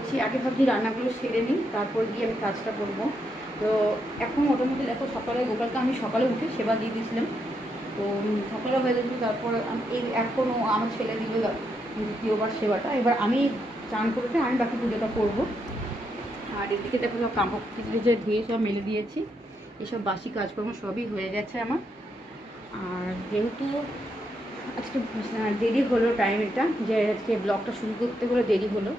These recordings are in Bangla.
করেছি। আগে ভাবছি রান্নাগুলো সেরে নিই, তারপর গিয়ে আমি কাজটা করবো। তো এখন মোটামুটি দেখো সকালে গোপালকে আমি সকালে উঠে সেবা দিয়ে দিয়েছিলাম, তো সকালে হয়ে গেছিলো। তারপর এই এখনও আমার ছেলে দিল দ্বিতীয়বার সেবাটা। এবার আমি চান করেছি, আমি বাকি পুজোটা করবো। আর এদিকে দেখো সব কাপড় যে ধুয়ে সব মেলে দিয়েছি, এসব বাসি কাজকর্ম সবই হয়ে গেছে আমার। আর যেহেতু আজকে দেরি হলো টাইম, এটা যে আজকে ব্লগটা শুরু করতে হলে দেরি হলো।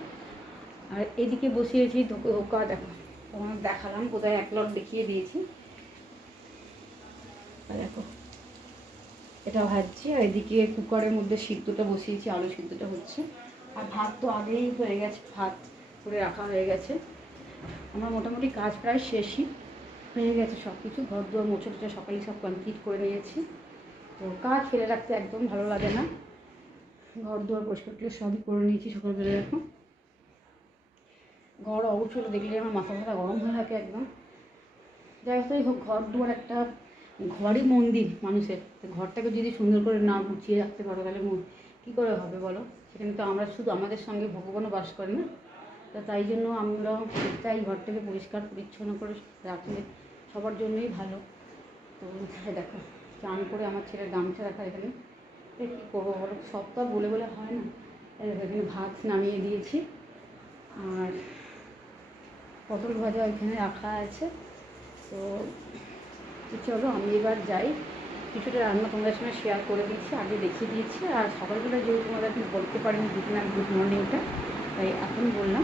আর এদিকে বসিয়েছি ধোকা, দেখো তোমার দেখালাম, কোথায় এক লট দেখিয়ে দিয়েছি। আর দেখো এটা ভাজছি, আর এদিকে কুকারের মধ্যে সিদ্ধটা বসিয়েছি, আলু সিদ্ধটা হচ্ছে। আর ভাত তো আগেই হয়ে গেছে, ভাত করে রাখা হয়ে গেছে। আমার মোটামুটি কাজ প্রায় শেষই হয়ে গেছে, সব কিছু ঘর দুয়ার মোছা টোছা সকালে সব কমপ্লিট করে নিয়েছি। তো কাজ ফেলে রাখতে একদম ভালো লাগে না, ঘর দুয়ার পরিষ্কার করে সবই করে নিয়েছি সকালবেলা। এখন ঘর অবসর দেখলে আমার মাথা মাথা গরম হয়ে থাকে একদম। যাই হোক, ঘর দুয়ার একটা ঘরই মন্দির মানুষের। ঘরটাকে যদি সুন্দর করে না গুছিয়ে রাখতে পারো তাহলে কী করে হবে বলো? সেখানে তো আমরা শুধু আমাদের সঙ্গে ভগবানও বাস করে না। তা তাই জন্য আমরা চাই ঘরটাকে পরিষ্কার পরিচ্ছন্ন করে রাখলে সবার জন্যই ভালো। তো দেখো চান করে আমার ছেলের গামছা রাখা এখানে, কী করবো বলো, সব তো আর বলে বলে হয় না। এখানে ভাত নামিয়ে দিয়েছি, আর পটল ভাজা এখানে রাখা আছে। তো চলো আমি এবার যাই, কিছুটা রান্না তোমাদের সঙ্গে শেয়ার করে দিচ্ছি, আগে দেখিয়ে দিয়েছি। আর সকালবেলা যেহেতু তোমাদেরকে বলতে পারিনি গুড মর্নিংটা, তাই এখন বললাম।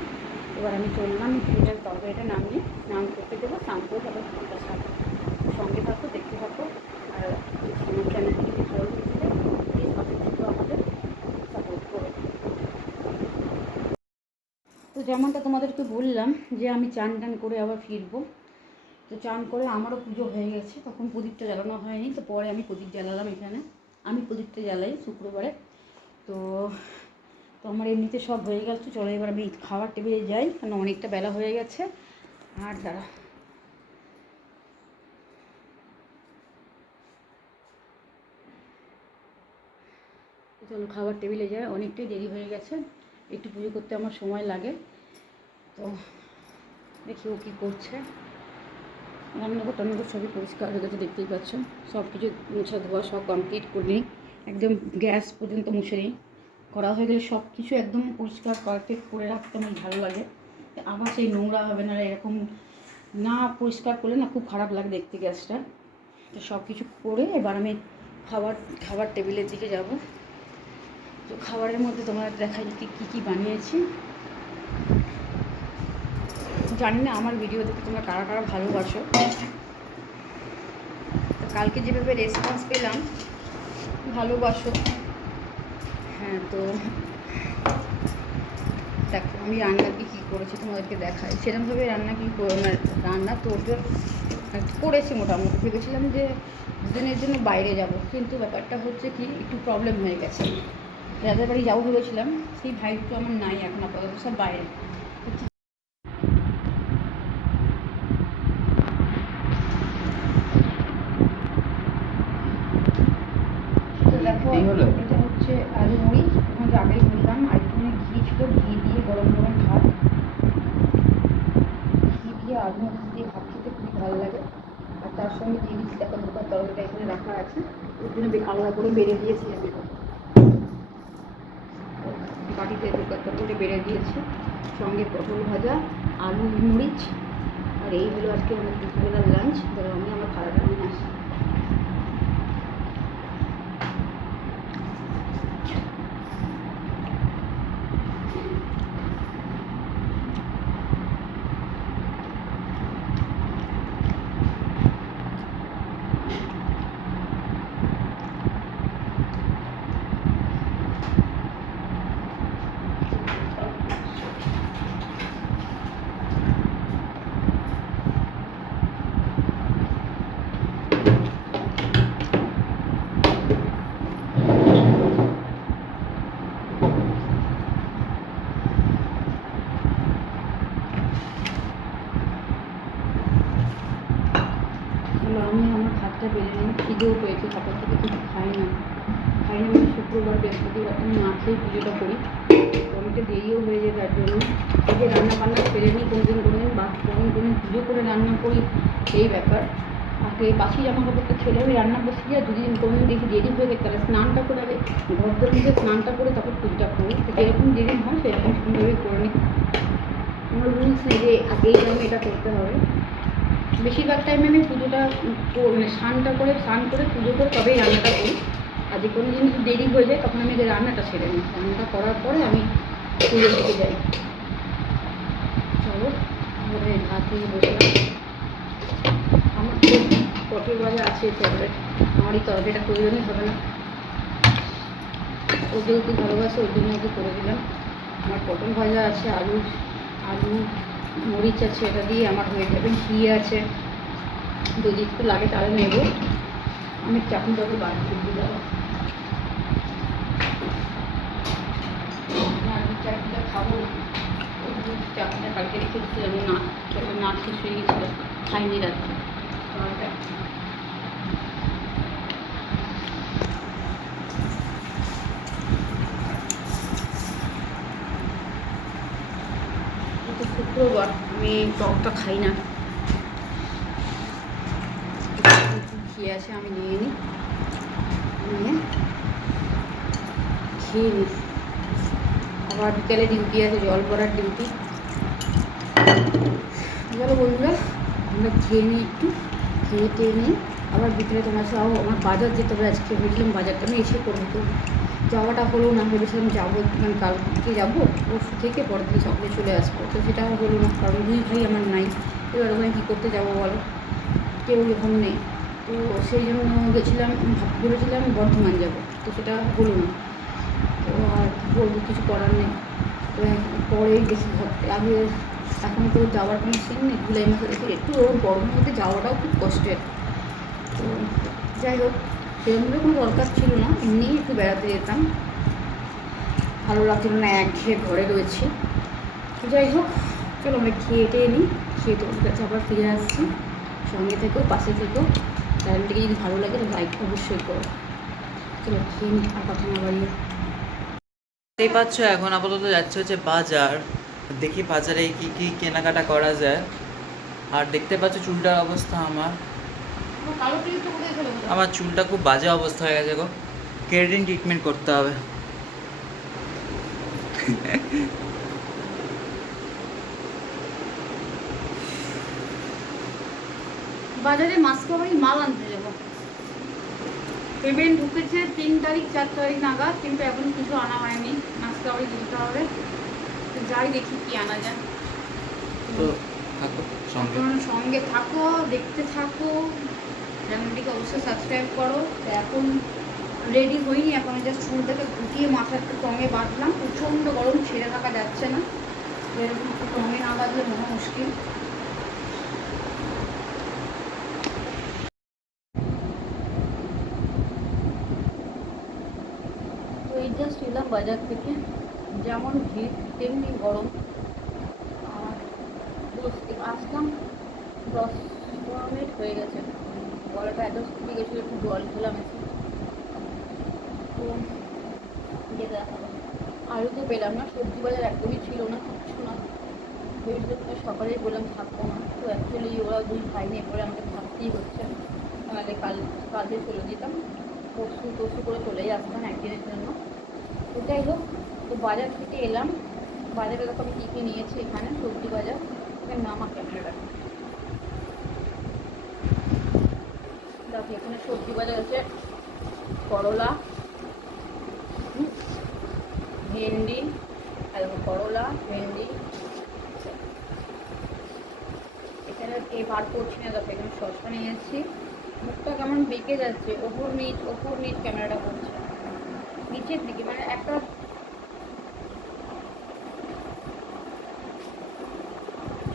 এবার আমি চললাম, এটার তরকারিটা নামিয়ে স্নান করতে দেবো, স্নান করে তারপর ফোনটা সাথে সঙ্গে থাকো, দেখতে থাকো। আর আমার চ্যানেলটি যদি ভালো লেগে থাকে প্লিজ অবশ্যই আমাদের সাপোর্ট করো। তো যেমনটা তোমাদেরকে বললাম যে আমি চান টান করে আবার ফিরবো। তো চান করে আমারও পুজো হয়ে গেছে, তখন প্রদীপটা জ্বালানো হয়নি, তো পরে আমি প্রদীপ জ্বালালাম এখানে। আমি প্রদীপটা জ্বালাই শুক্রবারে। তো তো আমার এমনিতে সব হয়ে গেছে। চলো এবার আমি খাবার টেবিলে যাই, কারণ অনেকটা বেলা হয়ে গেছে। আর দাঁড়া, চলো খাবার টেবিলে যাই, অনেকটাই দেরি হয়ে গেছে, একটু পুজো করতে আমার সময় লাগে। তো দেখি ও কী করছে। রান্নাঘর টান্নাঘর সবই পরিষ্কার হয়ে গেছে, দেখতেই পাচ্ছ। সব কিছু মোছা ধোয়া সব কমপ্লিট করে নিই, একদম গ্যাস পর্যন্ত মুছে নিই। করা হয়ে গেলে সব কিছু একদম পরিষ্কার পারফেক্ট করে রাখতে আমার ভালো লাগে। আবার সেই নোংরা হবে না, এরকম না পরিষ্কার করলে না খুব খারাপ লাগে দেখতে গ্যাসটা। তো সব কিছু করে এবার আমি খাবার টেবিলের দিকে যাব। তো খাবারের মধ্যে তোমরা দেখাই কী কী বানিয়েছি। জানি না আমার ভিডিও দেখে তোমরা কারা কারা ভালোবাসো। তো কালকে যেভাবে রেসপন্স পেলাম, ভালোবাসো। হ্যাঁ, তো দেখো আমি রান্না কী করেছি তোমাদেরকে দেখাই। সেরকমভাবে রান্না তো করেছি মোটামুটি। ভেবেছিলাম যে দুদিনের জন্য বাইরে যাব, কিন্তু ব্যাপারটা হচ্ছে কি একটু প্রবলেম হয়ে গেছে। যাদের বাড়ি যাবো ভেবেছিলাম, সেই ভাইবটা আমার নাই এখন আপাতত, সব বাইরে। এটা হচ্ছে আলু মুড়ি, তোমাকে আগেই বললাম। আর এখানে ঘি ছিল, ঘি দিয়ে গরম গরম ভাত, ঘি দিয়ে আলু দিয়ে ভাত খেতে খুবই ভালো লাগে। আর তার সঙ্গে দিয়ে দিচ্ছি দেখো ধোকার তরকারিটা এখানে রাখা আছে, ওই জন্য আলাদা করে বেড়ে দিয়েছি। আমি বাটিতে ধোকার তরকারি বেড়ে দিয়েছি, সঙ্গে পটল ভাজা, আলু মরিচ। আর এই হলো আজকে আমার দুপুরবেলার লাঞ্চ। ধরো আমি আমার খাওয়াটা নিয়ে আসি। আমি আমার ভাতটা বেড়ে নিই, খিদেও পেয়েছি, সকাল থেকে কিছু খাইনি মানে শুক্রবার বৃহস্পতিবার আমি না খেয়ে পুজোটা করি, তো অনেকটা দেরিও হয়ে যায় তার জন্য। এই যে রান্না বান্না ফেলে নিই কোনোদিন বা কোনোদিন পুজো করে রান্না করি, এই ব্যাপার। আগে বাসি জামা কাপড়টা ছেলে আমি রান্না বসিয়ে যায়, দুদিন কোনোদিন দেখি দেরি হয়ে গেছে, তাহলে স্নানটা করে আগে ঘরদের মধ্যে স্নানটা করে তারপর পুজোটা করি। যেরকম যেদিন হয় সেরকম সেরকমভাবেই করে নিই। আমার রুলস নেই যে আগেই টাইমে এটা করতে হবে। বেশিরভাগ টাইমে আমি পুজোটা মানে স্নান করে পুজো করে তবেই রান্নাটা করি। আর যে কোনো জিনিস দেরি হয়ে যায় তখন আমি রান্নাটা সেরে নিই। রান্নাটা করার পরে আমি পুজোর দিকে যাই। চলো আমাদের ভাত নিয়ে বসলাম। আমার তো পটল ভাজা আছে ফেভারিট, আমার এই তরকারিটা প্রয়োজনই হবে না। ও যেহেতু ভালোবাসে ওর জন্য ওকে করে দিলাম। আমার পটল ভাজা আছে, আলু মরিচ আছে, এটা দিয়ে আমার হয়ে যাবে। ঘি আছে, যদি একটু লাগে তাহলে নেব। আমি চাটনিটাকে বাড়ি দিয়ে দেবো। চাটনিটা খাবো, চাটনিটা কালকে রেখে দিতে যাবো না, না শেষ হয়ে গেছিলো, খাইনি রাত্রে। শুক্রবার আমি টকটা খাই না, খেয়ে আছে আমি নিয়ে নিই, খেয়ে নিই। আবার বিকেলে ডিউটি আছে, জল ভরার ডিউটি। চলো বন্ধুরা আমরা খেয়ে নিই, একটু খেয়ে টেয়ে নিই। আবার বিকেলে তোমার সব আমার বাজার যেতে হবে আজকে, ভেবেছিলাম বাজারটা আমি এসে করবো, তো যাওয়াটা হলো না। ভেবেছিলাম যাবো, মানে কালকে যাবো, পরশু থেকে পরের দিন সকালে চলে আসবো, তো সেটা হলো না, কারণ দুই ভাই আমার নাই। এবার ওখানে কী করতে যাবো বলো, কেউ যখন নেই। তো সেই জন্য গেছিলাম, ভেবেছিলাম বর্ধমান যাবো, তো সেটা হলো না। তো আর কী করবো, কিছু করার নেই। তো পরেই দেখি ভাবতে আগে, এখন তো যাওয়ার কোনো সিন নেই। জুলাই মাসে দেখি একটু গরমের মধ্যে যাওয়াটাও খুব কষ্টের। তো যাই হোক, সেরকমভাবে কোনো দরকার ছিল না, এমনিই একটু বেড়াতে যেতাম, ভালো লাগছিল না, একঘেয়ে ঘরে রয়েছি। তো যাই হোক চলো আমরা খেয়ে টেয়ে নিই, খেয়ে তোমার কাছে আবার ফিরে আসছি। সঙ্গে থেকেও পাশে থেকেও, চ্যানেলটিকে যদি ভালো লাগে তাহলে লাইক অবশ্যই করো। চলো খেয়ে নিই, আর কথা না বাড়িয়ে। দেখতেই পাচ্ছ এখন আপাতত যাচ্ছে হচ্ছে বাজার, দেখি বাজারে কি কি কেনাকাটা করা যায়। আর দেখতে পাচ্ছ চুলটার অবস্থা আমার চুলটা খুব বাজে অবস্থা হয়ে গেছে গো, কেরাটিন ট্রিটমেন্ট করতে হবে। বাজারে মাসকাবারি মাল আনতে যাবো, পেমেন্ট ঢুকেছে 3 তারিখ 4 তারিখ নাগাদ, কিন্তু এখন কিছু আনা হয়নি। মাসকাবারি দিতে হবে, যাই দেখি কি আনা যায়। তো থাকো সঙ্গে থাকো, দেখতে থাকো, চ্যানেলটিকে অবশ্যই সাবস্ক্রাইব করো। এখন রেডি হইনি, এখন জাস্ট চুলটাকে গুটিয়ে মাথার একটু টঙে বাঁধলাম, প্রচণ্ড গরম, ছেড়ে থাকা যাচ্ছে না, এরকম একটু টঙে না বাঁধলে মনে মুশকিল। তো এই জাস্ট এলাম বাজার থেকে, যেমন ভিড় তেমনি গরম। আর আসলাম 10-12 মিনিট হয়ে গেছে, গলাটা এত শুকিয়ে গেছিলো, একটু জল খেলাম এসে। তো আলু তো পেলাম না, সবজি বাজার একদমই ছিল না, কিচ্ছু না। ভেবেছিলাম সকালেই বললাম থাকবো না, তো অ্যাকচুয়ালি ওরা দুই ভাই নিয়ে পরে আমাকে থাকতেই হচ্ছে, তাহলে কালকে চলে যেতাম, পরশু করে চলেই আসতাম একদিনের জন্য। তো যাই হোক, তো বাজার থেকে এলাম। বাজারে দেখো আমি কী কী নিয়েছি, এখানে সবজি বাজার, এখানে নামা ক্যামেরাটা দেখো, এখানে সবজি বাজার আছে, করলা, ভেন্ডি, আর করলা ভেন্ডি, এখানে বার করছি না, দেখো এখানে শসা নিয়েছি। মুখটা কেমন বেঁকে যাচ্ছে, ওপর নিচ ক্যামেরাটা করছে, নিচের দিকে মানে একটা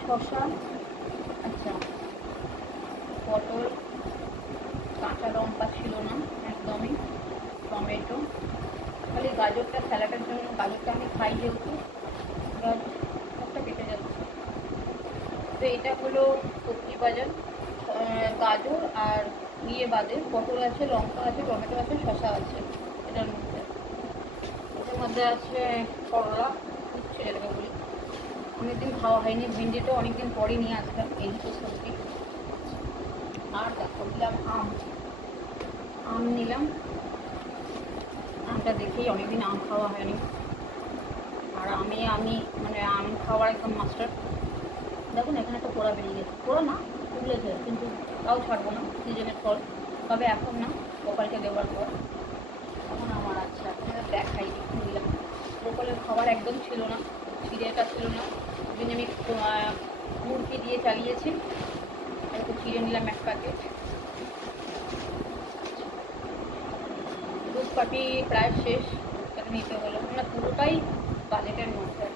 শসা, আচ্ছা পটল, কাঁচা লঙ্কা ছিল না একদমই, টমেটো, খালি গাজরটা স্যালাডের জন্য, গাজরটা আমি খাই যেহেতু, গাজরটা কেটে যাচ্ছে। তো এটা হলো সবজি বাজার, গাজর আর বাদে পটল আছে, লঙ্কা আছে, টমেটো আছে, শসা আছে। এটার মধ্যে আছে করলা, উচ্ছে যেটাকে বলি, অনেকদিন খাওয়া হয়নি, ভিন্ডিটা অনেকদিন পরে নিয়ে আসলাম, এই তো সবজি। আর দেখো নিলাম আম নিলাম, আমটা দেখেই অনেকদিন আম খাওয়া হয়নি। আর আমি মানে আম খাওয়ার একদম মাস্টার। দেখুন এখানে একটা পোড়া বেরিয়ে গেছে, পোড়া না তুলেছে, কিন্তু তাও ছাড়বো না, সিজনের ফল। তবে এখন না, গোপালকে দেওয়ার পর এখন আমার আচ্ছা আপনাদের দেখাই একটু নিলাম। গোপালের খাবার একদম ছিল না, চিড়েটা ছিল না, ওই জন্য আমি মুরগি দিয়ে চালিয়েছি। একটু চিড়ে নিলাম 1 প্যাকেট। দুধ পাটি প্রায় শেষ, দুধটাকে নিতে হলো মানে পুরোটাই বাজেটের মধ্যে।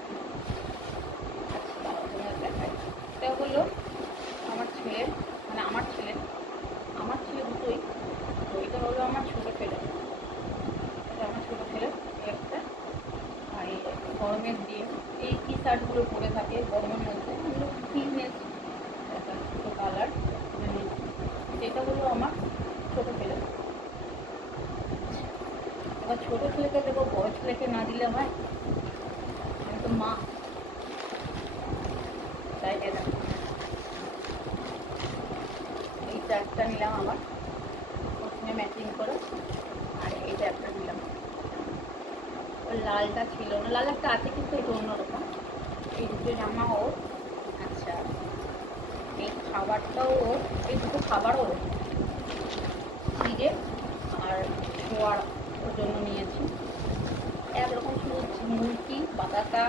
আচ্ছা আপনাদের দেখাই, এটা হলো আমার ছেলে, মানে আমার ছেলে দুটোই। তো এটা হলো আমার ছোটো ছেলে, এটা আমার ছোটো ছেলে একটা। আর এই গরমের দিন এই টি শার্টগুলো পরে থাকে গরমের মধ্যে, এগুলো ফিটনেস ছোটো কালার, মানে এটা হলো আমার ছোটো ছেলে। এবার ছোটো ছেলেকে দেবো, বড় ছেলেকে না দিলে হয়, আমি তো মা, তাই এটা এই চারটা নিলাম আমার প্রথমে ম্যাচিং করে। আর এইটা একটা নিলাম, ওর লালটা ছিল না, লাল একটা আছে কিন্তু এটা অন্যরকম। এই দুটো জামা ওর। আচ্ছা এই খাবারটাও ওর, এই দুটো খাবারও ওর, চিড়ে আর শোয়ার ওর জন্য নিয়েছি। একরকম শুধু মুরগি, বাতাসা,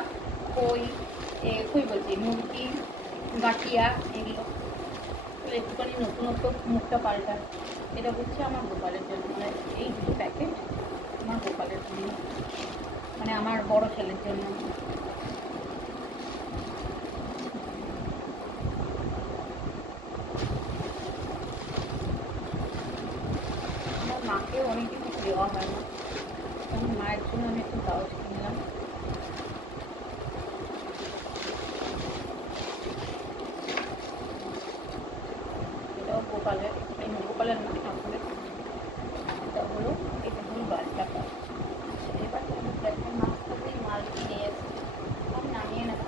খই বলছি মুরগি, গাঁটিয়া, এগুলো একটুখানি নতুনত্ব মুখটা পাল্টায়। এটা হচ্ছে আমার গোপালের জন্য, মানে এই দুটো প্যাকেট আমার গোপালের জন্য, মানে আমার বড় ছেলের জন্য। আমার মাকে অনেকদিন কিছু দেওয়া হয় না, তখন মায়ের জন্য আমি একটু ব্লাউজ কিনলাম। এটাও গোপালের, এই গোপালের না ঠাকুরের। এটা হলো টাকা। এবার একটা মাছ থাকলেই মাল কিনে এসে আমি নামিয়ে নেব।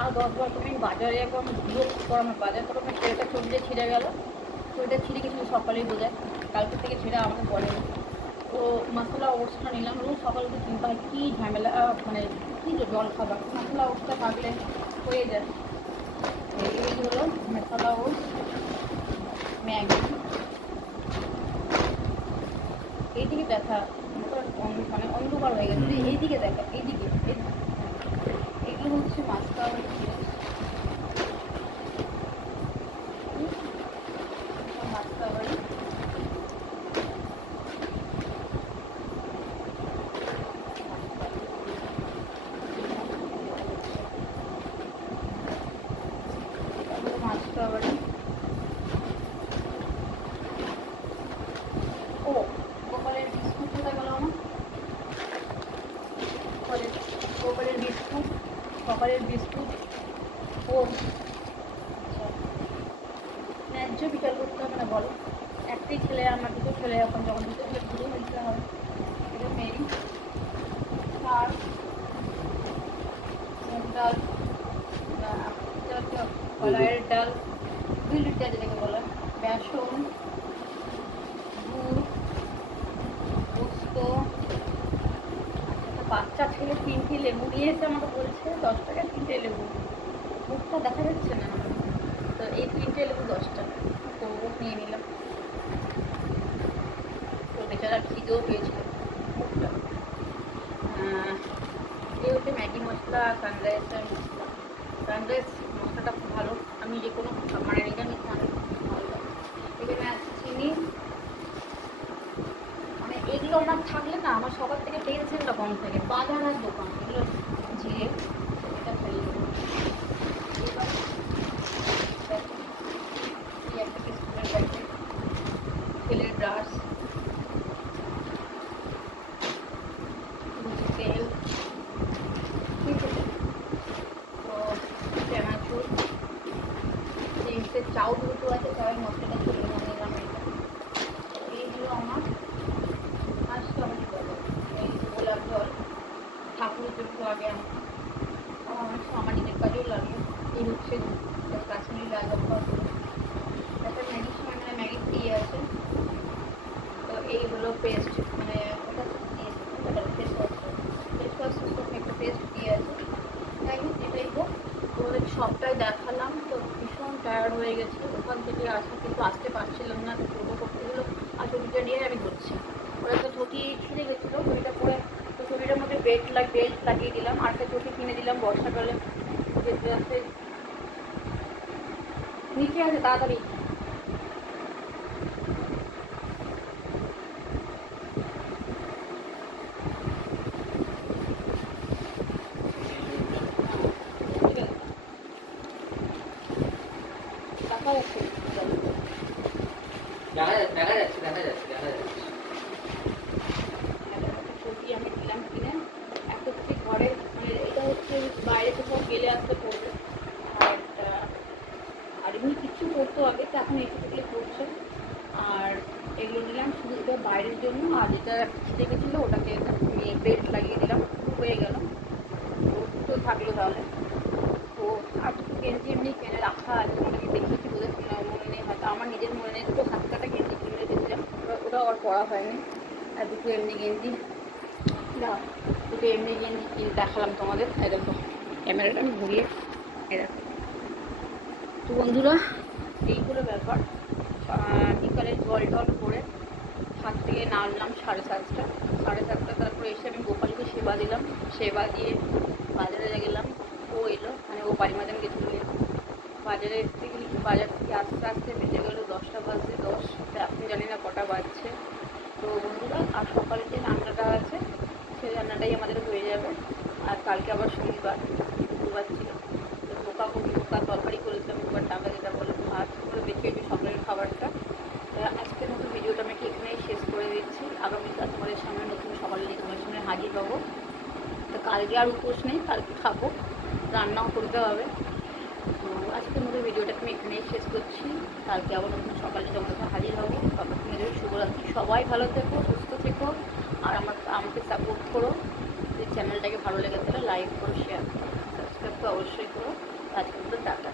আর 10 বার তুমি বাজারে এখন বিরক্ত করো, আমার বাজার করে আমার ছেলেটা চলে ছিঁড়ে গেল, চুলটা ছিঁড়ে গেছিলো সকালেই বোঝায়, কালকে থেকে ছেড়ে আমাকে বলেনি। তো মশলা ওটসটা নিলাম, রোজ সকাল উঠে চিন্তা হয় কী ঝামেলা, মানে কী জল খাবার, মশলা ওটসটা থাকলে হয়ে যায়। এই হলো মশলা ওটস, ম্যাগি। এইদিকে ব্যথা মানে অন্ধকার হয়ে গেছে, এইদিকে দেখা, এইদিকে এগুলো হচ্ছে মাছটা মাছটা বাড়ি। মাছটা বাড়ি ও গোপালের বিস্কুট কোথায় গেল আমার, গোপালের বিস্কুট, সকালের বিস্কুট ও। আচ্ছা ন্যায্য বিচার করতে হবে না বলো, একটাই ছেলে আমার, দুটো ছেলে, এখন যখন দুটো ছেলে দুটো মিলতে হবে, এটা মেরি। আর মুগ ডাল, কলাইয়ের ডাল, বিউলির ডাল যেটাকে বলা, বেসন, গুড়, পোস্ত। একটা বাচ্চা ছেলে 3টি লেবু দিয়েছে, আমাকে বলছে 10 টাকা 3টে লেবু, মুখটা দেখা যাচ্ছে না, তো এই 3টে লেবু 10 টাকা, তো নিয়ে নিলাম। তো বেচারা খিদেও পেয়েছিল মুখটা। এই হচ্ছে ম্যাগি মশলা, সানরাইজের মশলা। সানরাইজ মশলাটা খুব ভালো, আমি যে কোনো মানে নিরামিষ ভালো লাগে। এখানে আছে চিনি, মানে এগুলো আমার থাকলে না আমার সবার থেকে টেনশনটা কম থাকে, বাজার আর দোকান এগুলো জিরে, এটা ফেলে দেবো। এবার একটা বিস্কুটের প্যাকেট, তেলের ব্রাশ, তেল, ঠিক আছে। তো চানাচুর, জিনিসের চাউ দুটো আছে, চাউয়ের মশলাটা তুলে নিলাম। এটা এইগুলো আমার আসতে হবে, এই গোলাপ জল ঠাকুরের জন্য আগে আমার আমার নিজের কাজেও লাগে। এই হচ্ছে কাশ্মীরি লাল লঙ্কা, একটা ম্যাগি মানে ম্যাগি দিয়ে আছে। তো এইগুলো পেস্ট মানে ওটা ফেস ওয়াশ একটা পেস্ট দিয়ে আছে। যাই হোক যেটাই হোক তোমাদের সবটাই দেখালাম। তো ভীষণ টায়ার্ড হয়ে গেছি ওখান থেকে আসা, কিন্তু আসতে পারছিলাম না, তো টোটো করতে গেলো। আর ছবিটা নিয়ে আমি ধরছি, ওরা তো ধুতি ছিঁড়ে গেছিলো ছবিটা পরে। তো ছবিটার মধ্যে বেল্ট লাগিয়ে দিলাম, আর একটা চটি কিনে দিলাম বর্ষাকালে যেতে আসতে। নিচে আছে তাড়াতাড়ি। দেখা যাচ্ছে দেখা যাচ্ছে। চটি আমি দিলাম কিনে। একটা হচ্ছে ঘরে মানে এটা হচ্ছে বাইরে কোথাও গেলে আসতে পড়বে, আর একটা আর এমনি কিচ্ছু করতো আগে, তো এখন একটু থেকে করছে। আর এগুলো নিলাম শুধু এটা বাইরের জন্য, আর যেটা ছিঁড়ে গেছিলো ওটাকে বেল্ট লাগিয়ে দিলাম, হয়ে গেল। তো থাকলো তাহলে। তো আর দুটো গেঞ্জি এমনি কিনে রাখা আছে, অনেকে দেখিয়েছি বোধহয় মনে নেই, হয়তো আমার নিজের মনে নেই। দুটো হাত কাটা গেঞ্জি কিনে রেখেছিলাম, ওটা আর পরা হয়নি। আর দুটো এমনি গেঞ্জি দাও, দুটো এমনি গেঞ্জি কিনে দেখালাম তোমাদের। এই দেখো ক্যামেরাটা আমি ঘুরিয়ে, এই দেখো। তো বন্ধুরা এই হলো ব্যাপার। বিকালে জল টল করে ছাদ থেকে নামলাম 7:30। তারপরে এসে আমি গোপালকে সেবা দিলাম, সেবা দিয়ে বাজারে গেলাম। ও এলো মানে ও বাড়ি মাঝে গেছিলো। বাজারে থেকে বাজার থেকে আস্তে আস্তে বেজে গেলো 10টা বাজতে 10। এখন জানি না কটা বাজছে। তো বন্ধুরা আর সকালে যে রান্নাটা আছে সেই রান্নাটাই আমাদের হয়ে যাবে। আর কালকে আবার শনিবার, শুক্রবার ছিল, তো ধোকা তরকারি করেছিলাম, ধোকার টাকা যেটা বলে ভাত করে বেঁচেছি সকালের খাবারটা। আজকের মতো ভিডিওটা আমি এখানেই শেষ করে দিচ্ছি। আগামীকাল তোমাদের সামনে নতুন সকালে নিয়ে তোমাদের সামনে হাজির হবো। তো কালকে আর উপোস নেই, কালকে খাবো, রান্নাও করতে হবে। তো আজকের মতো ভিডিওটাকে আমি এখানেই শেষ করছি। কালকে আবার নতুন সকালে তোমাদের সাথে হাজির হবো। ততক্ষণ শুভরাত্রি, সবাই ভালো থেকো, সুস্থ থেকো, আর আমাকে সাপোর্ট করো। এই চ্যানেলটাকে ভালো লেগে থাকলে লাইক করো, শেয়ার করো, সাবস্ক্রাইব তো অবশ্যই করো। আজকের মতো টাটা।